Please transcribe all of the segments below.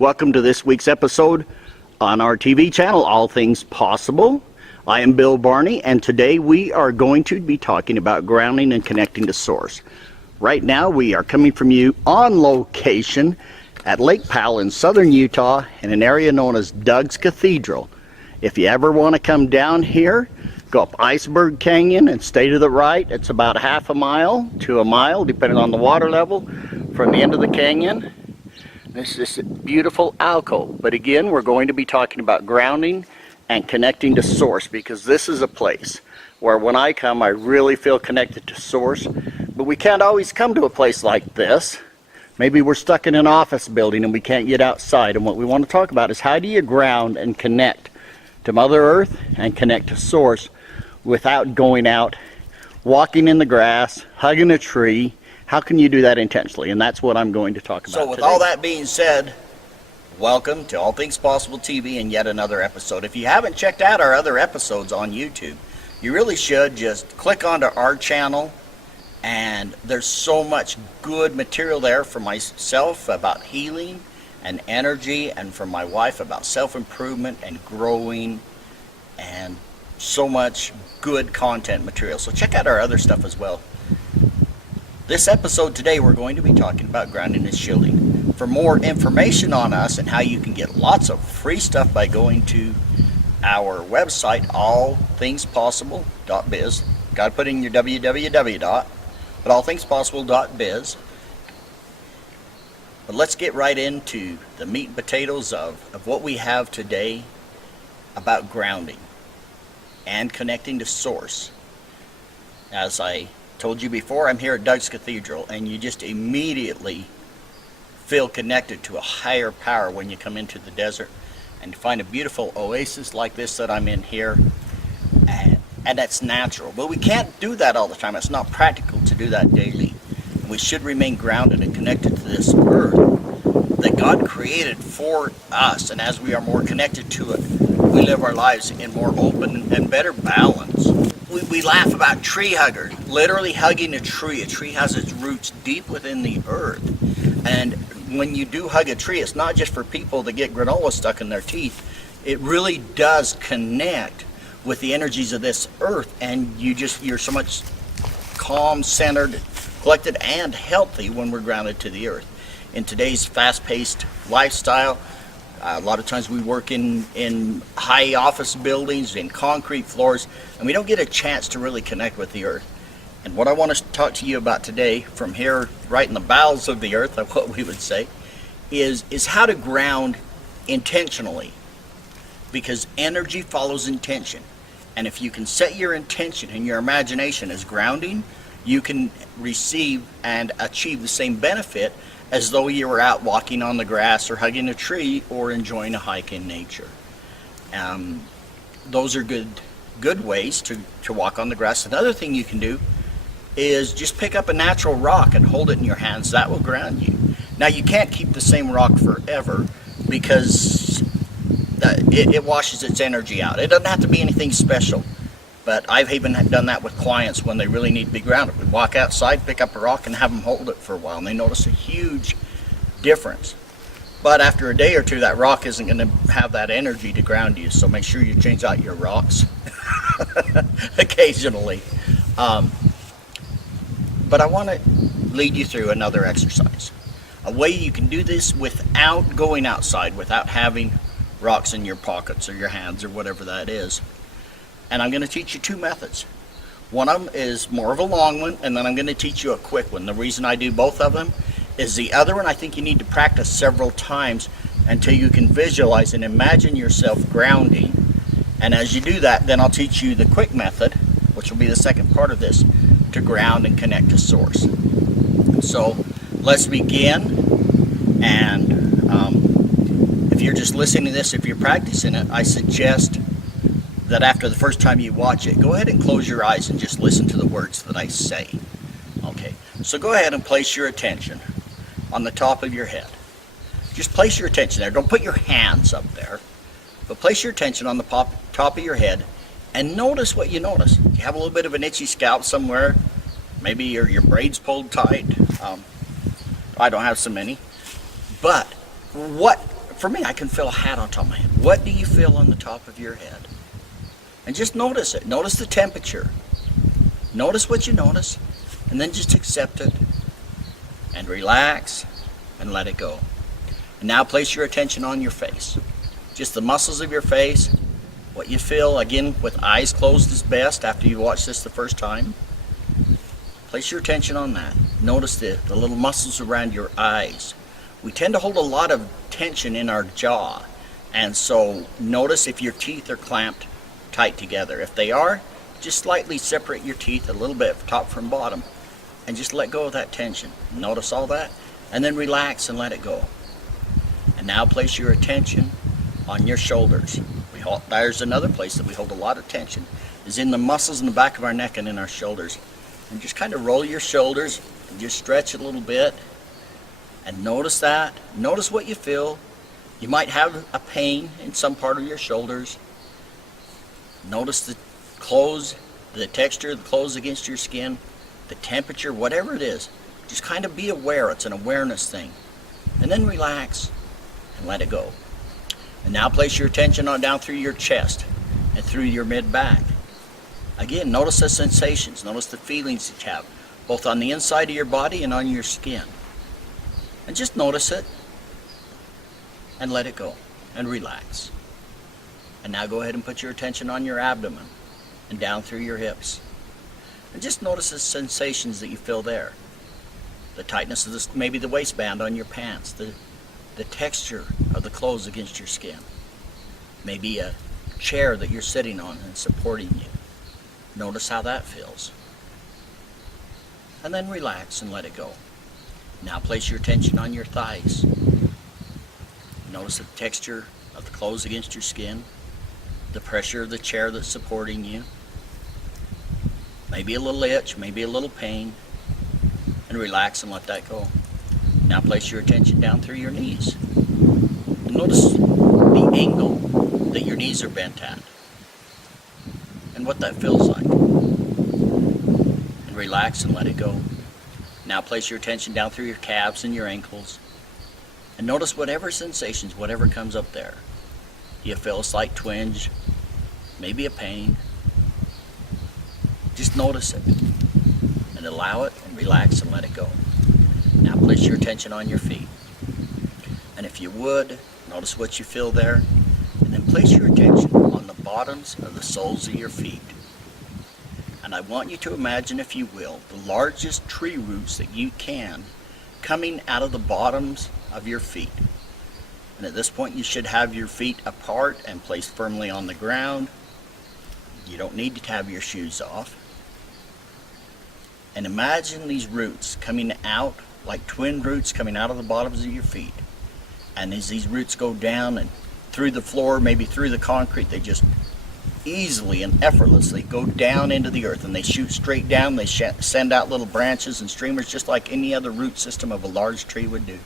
Welcome to this week's episode on our TV channel, All Things Possible. I am Bill Barney, and today we are going to be talking about grounding and connecting to source. Right now we are coming from you on location at Lake Powell in southern Utah in an area known as Doug's Cathedral. If you ever want to come down here, go up Iceberg Canyon and stay to the right. It's about half a mile to a mile depending on the water level from the end of the canyon. This is a beautiful alcove, but again we're going to be talking about grounding and connecting to source, because this is a place where when I come I really feel connected to source. But we can't always come to a place like this. Maybe we're stuck in an office building and we can't get outside, and what we want to talk about is how do you ground and connect to Mother Earth and connect to source without going out, walking in the grass, hugging a tree. How can you do that intentionally? And that's what I'm going to talk about So with today. all that being said, welcome to All Things Possible TV and yet another episode. If you haven't checked out our other episodes on YouTube, you really should. Just click onto our channel, and there's so much good material there for myself about healing and energy, and for my wife about self-improvement and growing, and so much good content material. So check out our other stuff as well. This episode today we're going to be talking about grounding and shielding. For more information on us and how you can get lots of free stuff by going to our website, allthingspossible.biz. Got to put in your www dot, but allthingspossible.biz. But let's get right into the meat and potatoes of what we have today about grounding and connecting to source. As I told you before, I'm here at Doug's Cathedral, and you just immediately feel connected to a higher power when you come into the desert and find a beautiful oasis like this that I'm in here, and that's natural. But we can't do that all the time. It's not practical to do that daily. We should remain grounded and connected to this earth that God created for us, and as we are more connected to it, we live our lives in more open and better balance. We laugh about tree hugger, literally hugging a tree. A tree has its roots deep within the earth, and when you do hug a tree, it's not just for people that get granola stuck in their teeth. It really does connect with the energies of this earth, and you're so much calm, centered, collected, and healthy when we're grounded to the earth. In today's fast-paced lifestyle, a lot of times we work in high office buildings, in concrete floors, and we don't get a chance to really connect with the earth. And what I want to talk to you about today, from here right in the bowels of the earth, what we would say, is how to ground intentionally. Because energy follows intention. And if you can set your intention and your imagination as grounding, you can receive and achieve the same benefit as though you were out walking on the grass or hugging a tree or enjoying a hike in nature. Those are good ways to walk on the grass. Another thing you can do is just pick up a natural rock and hold it in your hands. That will ground you. Now you can't keep the same rock forever, because it washes its energy out. It doesn't have to be anything special. But I've even done that with clients when they really need to be grounded. We walk outside, pick up a rock, and have them hold it for a while, and they notice a huge difference. But after a day or two, that rock isn't going to have that energy to ground you, so make sure you change out your rocks occasionally. But I want to lead you through another exercise. A way you can do this without going outside, without having rocks in your pockets or your hands or whatever that is. And I'm going to teach you two methods. One of them is more of a long one, and then I'm going to teach you a quick one. The reason I do both of them is the other one I think you need to practice several times until you can visualize and imagine yourself grounding. And as you do that, then I'll teach you the quick method, which will be the second part of this, to ground and connect to source. So let's begin. And if you're just listening to this, if you're practicing it, I suggest that after the first time you watch it, go ahead and close your eyes and just listen to the words that I say. Okay, so go ahead and place your attention on the top of your head. Just place your attention there. Don't put your hands up there, but place your attention on the top of your head and notice what you notice. You have a little bit of an itchy scalp somewhere. Maybe your braids pulled tight. I don't have so many. But what for me, I can feel a hat on top of my head. What do you feel on the top of your head? And just notice it. Notice the temperature. Notice what you notice, and then just accept it and relax and let it go. And now place your attention on your face. Just the muscles of your face, what you feel, again, with eyes closed is best after you watch this the first time. Place your attention on that. Notice the little muscles around your eyes. We tend to hold a lot of tension in our jaw, and so notice if your teeth are clamped tight together. If they are, just slightly separate your teeth a little bit top from bottom and just let go of that tension. Notice all that, and then relax and let it go. And now place your attention on your shoulders. There's another place that we hold a lot of tension, is in the muscles in the back of our neck and in our shoulders. And just kind of roll your shoulders and just stretch a little bit. And notice that. Notice what you feel. You might have a pain in some part of your shoulders. Notice the clothes, the texture of the clothes against your skin, the temperature, whatever it is. Just kind of be aware. It's an awareness thing. And then relax and let it go. And now place your attention on down through your chest and through your mid-back. Again, notice the sensations. Notice the feelings that you have, both on the inside of your body and on your skin. And just notice it and let it go and relax. And now go ahead and put your attention on your abdomen and down through your hips. And just notice the sensations that you feel there. The tightness of this, maybe the waistband on your pants, the texture of the clothes against your skin. Maybe a chair that you're sitting on and supporting you. Notice how that feels. And then relax and let it go. Now place your attention on your thighs. Notice the texture of the clothes against your skin, the pressure of the chair that's supporting you. Maybe a little itch, maybe a little pain, and relax and let that go. Now place your attention down through your knees. And notice the angle that your knees are bent at and what that feels like. And relax and let it go. Now place your attention down through your calves and your ankles and notice whatever sensations, whatever comes up there. Do you feel a slight twinge? Maybe a pain? Just notice it and allow it and relax and let it go. Now place your attention on your feet. And if you would, notice what you feel there. And then place your attention on the bottoms of the soles of your feet. And I want you to imagine, if you will, the largest tree roots that you can coming out of the bottoms of your feet. And at this point you should have your feet apart and placed firmly on the ground. You don't need to have your shoes off. And imagine these roots coming out like twin roots coming out of the bottoms of your feet. And as these roots go down and through the floor, maybe through the concrete, they just easily and effortlessly go down into the earth, and they shoot straight down. They send out little branches and streamers just like any other root system of a large tree would do.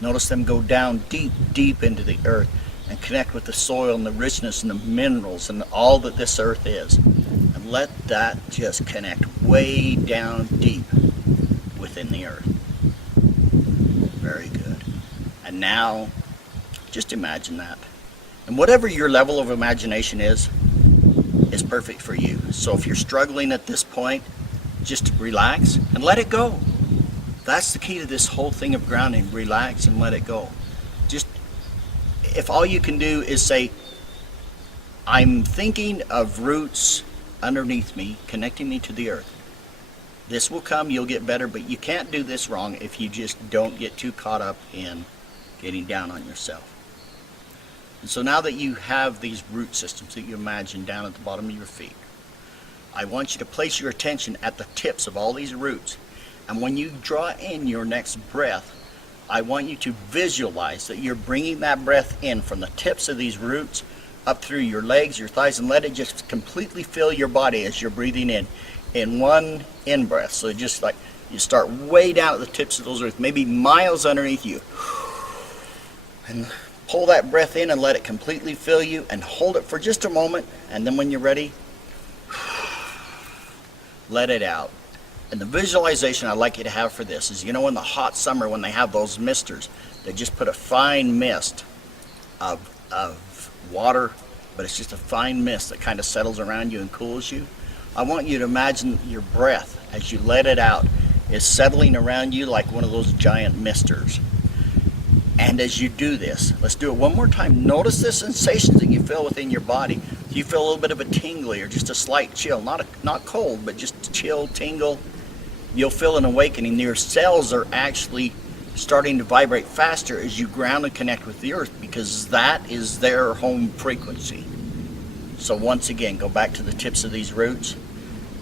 Notice them go down deep, deep into the earth and connect with the soil and the richness and the minerals and all that this earth is. And let that just connect way down deep within the earth. Very good. And now, just imagine that. And whatever your level of imagination is perfect for you. So if you're struggling at this point, just relax and let it go. That's the key to this whole thing of grounding. Relax and let it go. Just, if all you can do is say, I'm thinking of roots underneath me, connecting me to the earth. This will come, you'll get better, but you can't do this wrong if you just don't get too caught up in getting down on yourself. And so now that you have these root systems that you imagine down at the bottom of your feet, I want you to place your attention at the tips of all these roots. And when you draw in your next breath, I want you to visualize that you're bringing that breath in from the tips of these roots up through your legs, your thighs, and let it just completely fill your body as you're breathing in one in-breath. So just like you start way down at the tips of those roots, maybe miles underneath you. And pull that breath in and let it completely fill you, and hold it for just a moment, and then when you're ready, let it out. And the visualization I'd like you to have for this is, you know, in the hot summer when they have those misters, they just put a fine mist of water, but it's just a fine mist that kind of settles around you and cools you. I want you to imagine your breath as you let it out is settling around you like one of those giant misters. And as you do this, let's do it one more time. Notice the sensations that you feel within your body. Do you feel a little bit of a tingly or just a slight chill? Not cold, but just chill, tingle. You'll feel an awakening. Your cells are actually starting to vibrate faster as you ground and connect with the earth, because that is their home frequency. So once again, go back to the tips of these roots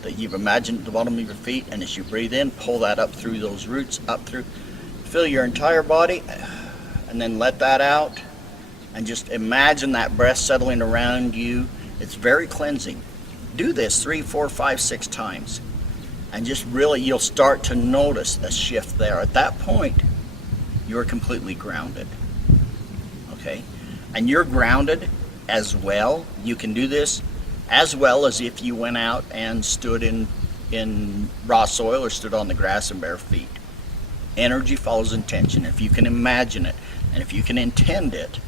that you've imagined at the bottom of your feet, and as you breathe in, pull that up through those roots, up through, fill your entire body, and then let that out, and just imagine that breath settling around you. It's very cleansing. Do this 3, 4, 5, 6 times, and just really, you'll start to notice a shift there. At that point, you're completely grounded. Okay? And you're grounded as well. You can do this as well as if you went out and stood in raw soil or stood on the grass in bare feet. Energy follows intention. If you can imagine it, and if you can intend it,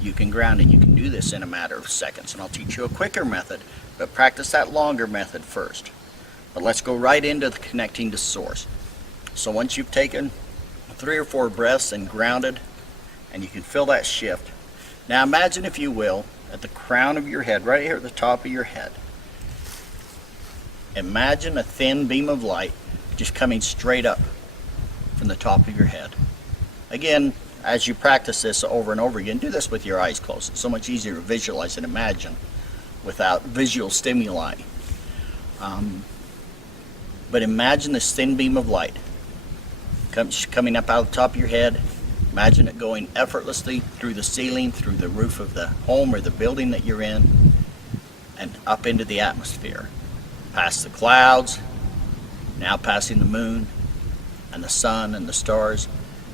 you can ground it. You can do this in a matter of seconds. And I'll teach you a quicker method, but practice that longer method first. But let's go right into the connecting to source. So once you've taken 3 or 4 breaths and grounded, and you can feel that shift. Now imagine, if you will, at the crown of your head, right here at the top of your head, imagine a thin beam of light just coming straight up from the top of your head. Again, as you practice this over and over again, do this with your eyes closed. It's so much easier to visualize and imagine without visual stimuli. But imagine this thin beam of light coming up out of the top of your head. Imagine it going effortlessly through the ceiling, through the roof of the home or the building that you're in, and up into the atmosphere, past the clouds, now passing the moon and the sun and the stars.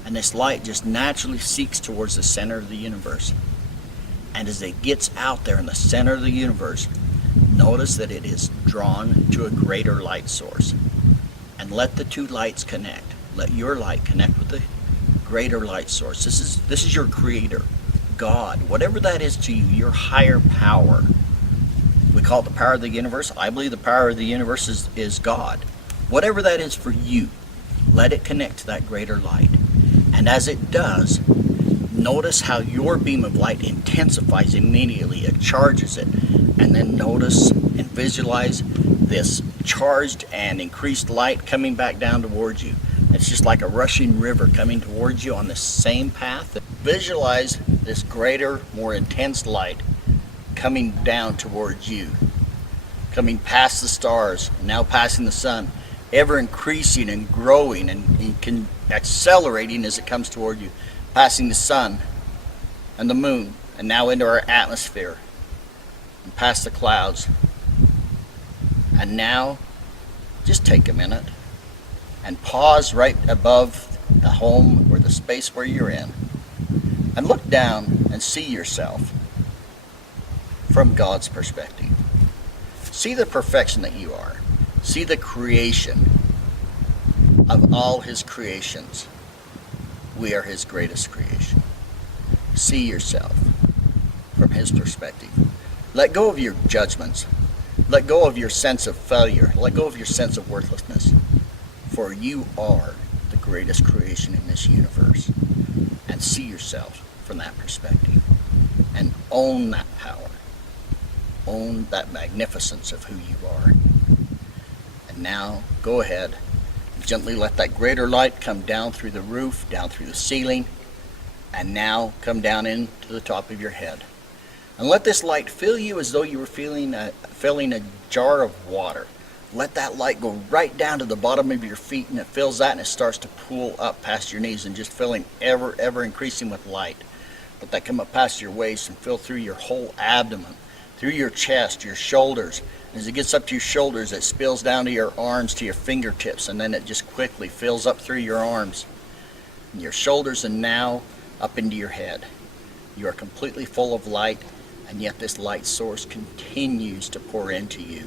And this light just naturally seeks towards the center of the universe. And as it gets out there in the center of the universe, notice that it is drawn to a greater light source. And let the two lights connect. Let your light connect with the greater light source. This is your creator, God, whatever that is to you, your higher power. We call it the power of the universe. I believe the power of the universe is God. Whatever that is for you, let it connect to that greater light. And as it does, notice how your beam of light intensifies immediately. It charges it. And then notice and visualize this charged and increased light coming back down towards you. It's just like a rushing river coming towards you on the same path. Visualize this greater, more intense light coming down towards you, coming past the stars, now passing the sun, ever increasing and growing and accelerating as it comes toward you, passing the sun and the moon, and now into our atmosphere, and past the clouds. And now, just take a minute and pause right above the home or the space where you're in, and look down and see yourself from God's perspective. See the perfection that you are. See the creation of all His creations. We are His greatest creation. See yourself from His perspective. Let go of your judgments. Let go of your sense of failure. Let go of your sense of worthlessness. For you are the greatest creation in this universe. And see yourself from that perspective. And own that power. Own that magnificence of who you are. And now, go ahead. Gently let that greater light come down through the roof, down through the ceiling, and now come down into the top of your head. And let this light fill you as though you were filling a jar of water. Let that light go right down to the bottom of your feet, and it fills that, and it starts to pool up past your knees and just filling ever increasing with light. Let that come up past your waist and fill through your whole abdomen, through your chest, your shoulders. As it gets up to your shoulders, it spills down to your arms, to your fingertips, and then it just quickly fills up through your arms and your shoulders, and now up into your head. You are completely full of light, and yet this light source continues to pour into you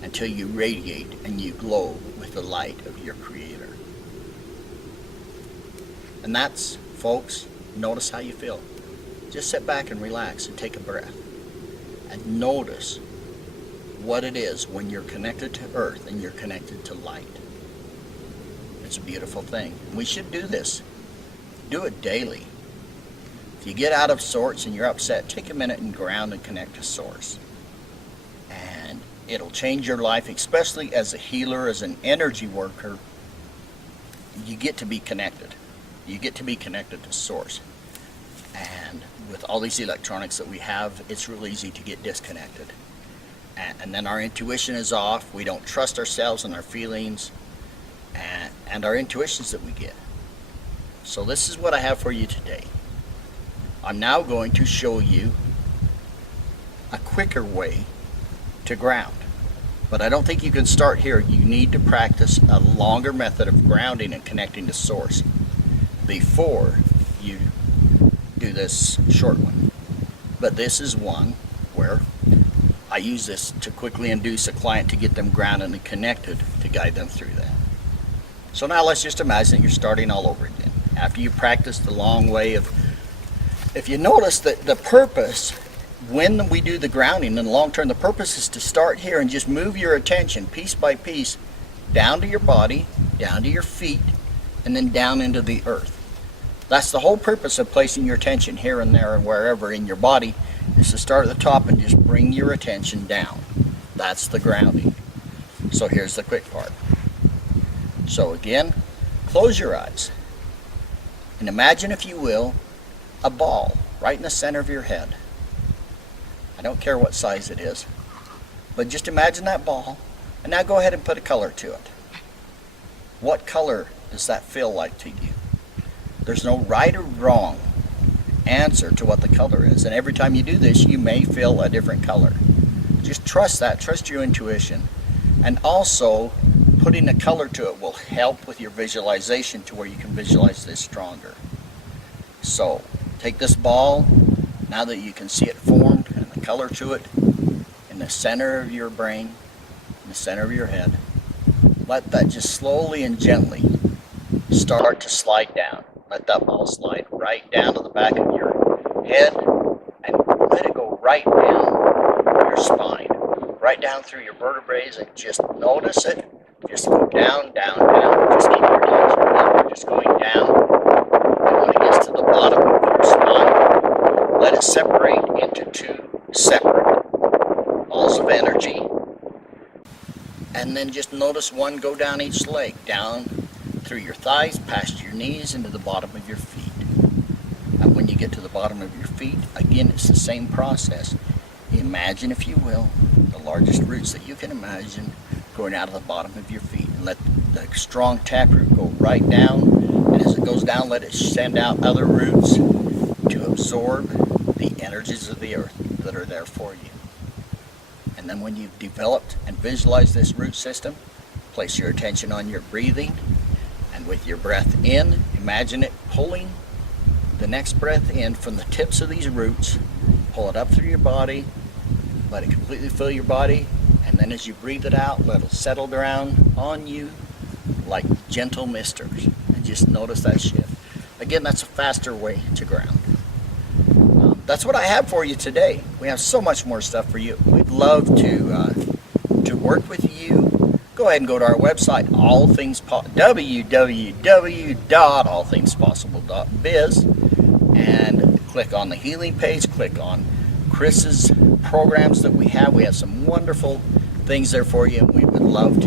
until you radiate and you glow with the light of your Creator. And that's, folks, notice how you feel. Just sit back and relax and take a breath and notice what it is when you're connected to earth and you're connected to light. It's a beautiful thing. We should do this. Do it daily. If you get out of sorts and you're upset, take a minute and ground and connect to source. And it'll change your life, especially as a healer, as an energy worker. You get to be connected. You get to be connected to source. And with all these electronics that we have, it's real easy to get disconnected. And then our intuition is off. We don't trust ourselves and our feelings and our intuitions that we get. So this is what I have for you today. I'm now going to show you a quicker way to ground. But I don't think you can start here. You need to practice a longer method of grounding and connecting to source before you do this short one. But this is one where I use this to quickly induce a client to get them grounded and connected to guide them through that. So now let's just imagine you're starting all over again. After you practice the long way of, if you notice that the purpose, when we do the grounding in the long term, the purpose is to start here and just move your attention piece by piece down to your body, down to your feet, and then down into the earth. That's the whole purpose of placing your attention here and there and wherever in your body, is to start at the top and just bring your attention down. That's the grounding. So here's the quick part. So again, close your eyes and imagine, if you will, a ball right in the center of your head. I don't care what size it is, but just imagine that ball, and now go ahead and put a color to it. What color does that feel like to you? There's no right or wrong answer to what the color is, and every time you do this you may feel a different color. Just trust that, trust your intuition, and also putting a color to it will help with your visualization to where you can visualize this stronger. So take this ball, now that you can see it formed and the color to it, in the center of your brain, in the center of your head, let that just slowly and gently start to slide down. Let that ball slide right down to the back of your head and let it go right down your spine, right down through your vertebrae, and just notice it. Just go down, down, down. Just keep your attention down. Just going down. And when it gets to the bottom of your spine, let it separate into two separate balls of energy. And then just notice one go down each leg, down through your thighs, past your knees, into the bottom of your feet. And when you get to the bottom of your feet, again, it's the same process. Imagine, if you will, the largest roots that you can imagine going out of the bottom of your feet, and let the strong taproot go right down, and as it goes down, let it send out other roots to absorb the energies of the earth that are there for you. And then when you've developed and visualized this root system, place your attention on your breathing, and with your breath in, imagine it pulling the next breath in from the tips of these roots, pull it up through your body, let it completely fill your body, and then as you breathe it out, let it settle down on you like gentle misters, and just notice that shift. Again, that's a faster way to ground. That's what I have for you today. We have so much more stuff for you. We'd love to work with you. Go ahead and go to our website, www.allthingspossible.biz, and click on the healing page. Click on Chris's programs that we have. We have some wonderful things there for you, and we would love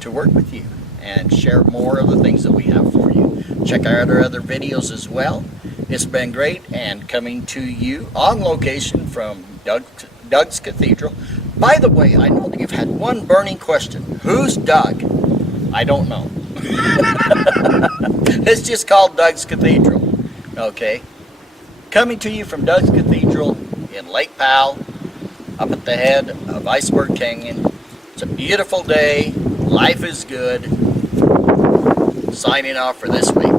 to work with you and share more of the things that we have for you. Check out our other videos as well. It's been great, and coming to you on location from Doug's Cathedral. By the way, I know that you've had one burning question. Who's Doug? I don't know. It's just called Doug's Cathedral. Okay. Coming to you from Doug's Cathedral in Lake Powell, up at the head of Iceberg Canyon. It's a beautiful day. Life is good. Signing off for this week.